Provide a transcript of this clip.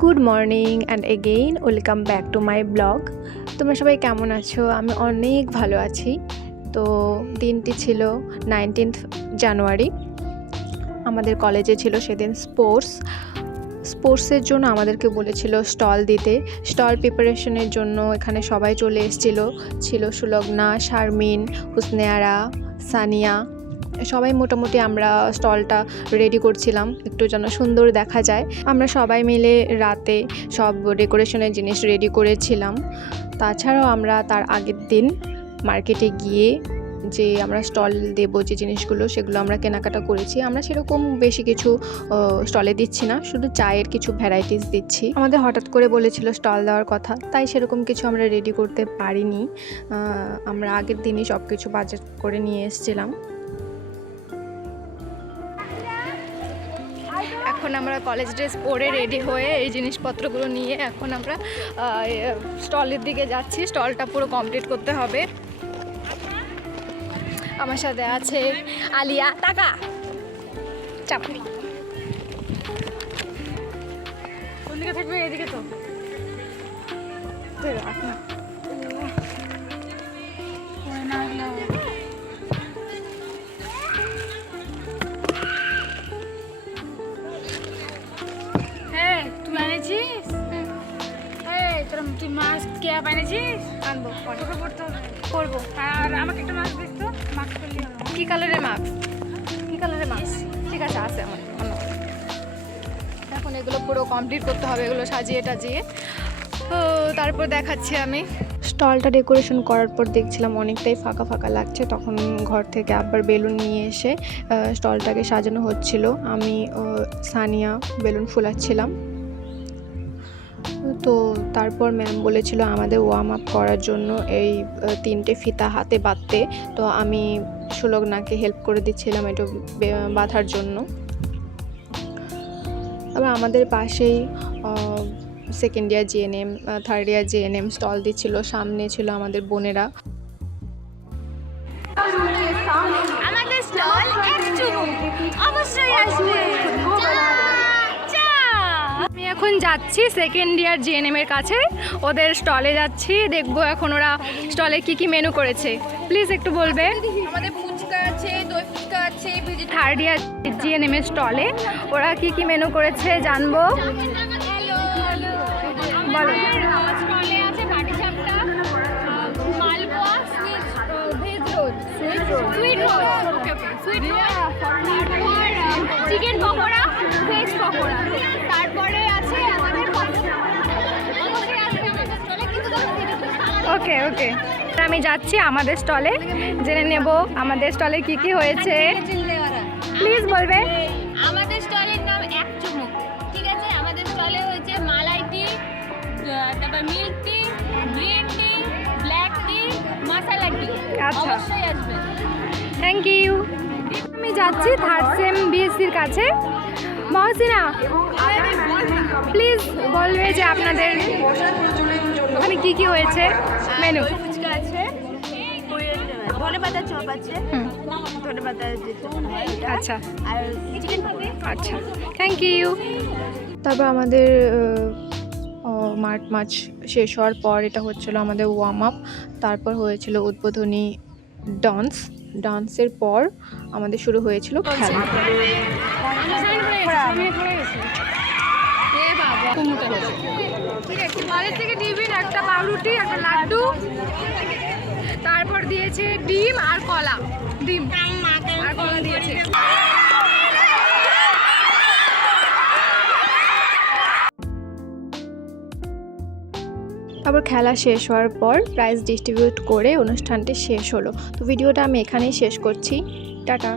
Good morning and again welcome back to my blog. তোমরা সবাই কেমন আছো? আমি অনেক ভালো আছি। তো দিনটি ছিল 19 জানুয়ারি। আমাদের কলেজে ছিল সেদিন স্পোর্টসের জন্য আমাদেরকে বলেছিল স্টল দিতে। স্টল প্রিপারেশনের জন্য এখানে সবাই চলে এসেছিলো। ছিল সুলগ্না, শারমিন, হুসনেয়ারা, সানিয়া, সবাই মোটামুটি আমরা স্টলটা রেডি করছিলাম একটু যেন সুন্দর দেখা যায়। আমরা সবাই মিলে রাতে সব ডেকোরেশনের জিনিস রেডি করেছিলাম। তাছাড়াও আমরা তার আগের দিন মার্কেটে গিয়ে যে আমরা স্টল দেবো যে জিনিসগুলো সেগুলো আমরা কেনাকাটা করেছি। আমরা সেরকম বেশি কিছু স্টলে দিচ্ছি না, শুধু চায়ের কিছু ভ্যারাইটিস দিচ্ছি। আমাদের হঠাৎ করে বলেছিল স্টল দেওয়ার কথা, তাই সেরকম কিছু আমরা রেডি করতে পারিনি। আমরা আগের দিনই সব কিছু বাজেট করে নিয়ে এসেছিলাম। এখন আমরা কলেজ ড্রেস পরে রেডি হয়ে এই জিনিসপত্রগুলো নিয়ে এখন আমরা স্টলের দিকে যাচ্ছি। স্টলটা পুরো কমপ্লিট করতে হবে। আমার সাথে আছে আলিয়া, টাকা চাপ কোন দিকে থাকবে? এদিকে তো তুই মাস্ক কে বানিয়েছিস? আনবো, করবো। আর আমাকে একটা মাস্ক দিস তো। মাস্ক করলি কি কালারের মাস্ক? কি কালারের মাস্ক? ঠিক আছে, আছে আমার। এখন এগুলো পুরো কমপ্লিট করতে হবে, এগুলো সাজিয়ে টাজিয়ে তারপর দেখাচ্ছি আমি। স্টলটা ডেকোরেশন করার পর দেখছিলাম অনেকটাই ফাঁকা ফাঁকা লাগছে। তখন ঘর থেকে আবার বেলুন নিয়ে এসে স্টলটাকে সাজানো হচ্ছিল। আমি সানিয়া বেলুন ফুলাচ্ছিলাম। তো তারপর ম্যাম বলেছিল আমাদের ওয়ার্ম আপ করার জন্য এই 3টে ফিতা হাতে বাঁধতে। তো আমি সুলগ্নাকে হেল্প করে দিচ্ছিলাম এটা বাঁধার জন্য। আবার আমাদের পাশেই second year GNM, third year GNM stall দিচ্ছিল। সামনে ছিল আমাদের বোনেরা। আমাদের স্টল অবশ্যই আসবে। আমি এখন যাচ্ছি সেকেন্ড ইয়ার জিএনএম এর কাছে, ওদের স্টলে যাচ্ছি। দেখবো এখন ওরা স্টলে কি কি মেনু করেছে। প্লিজ একটু বলবে। আমাদের ফুচকা আছে, দই ফুচকা আছে। থার্ড ইয়ার জিএনএম এর স্টলে ওরা কি কি মেনু করেছে জানবো। বলো। স্টলে আছে বাটি চাপটা, malpua, veg roll, sweet roll, chicken pakora, veg pakora. তারপরে আছে আমাদের ওকে ওকে, আমি যাচ্ছি আমাদের স্টলে, জেনে নেব আমাদের স্টলে কি কি হয়েছে। প্লিজ বলবে। আমাদের স্টলের নাম এক চুমুক, ঠিক আছে? আমাদের স্টলে হয়েছে মালাই টি, তারপর milk tea, green tea, black tea, masala tea. আচ্ছা, অবশ্যই আসবে। Thank you. আমি যাচ্ছি থার্ড সেম বিএসসির কাছে। মহসিনা প্লিজ বলবে যে আপনাদের ওখানে কি কি হয়েছে মেনু। ফুচকা আছে, ধনে পাতা চপ আছে, ধনে পাতা আচ্ছা আর চিকেন পকোড়া। আচ্ছা, থ্যাংক ইউ। তারপর আমাদের মার্চ শেষ হওয়ার পর এটা হচ্ছিল আমাদের ওয়ার্ম আপ। তারপর হয়েছিল উদ্বোধনী ডান্সের পর আমাদের শুরু হয়েছিল খেলা। কলেজ থেকে টিফিন একটা পাউরুটি, একটা লাড্ডু, তারপর দিয়েছে ডিম আর কলা। ডিম আর কলা দিয়েছে। তারপর খেলা শেষ হওয়ার পর প্রাইজ ডিস্ট্রিবিউট করে অনুষ্ঠানটি শেষ হলো। তো ভিডিওটা আমি এখানেই শেষ করছি। টাটা।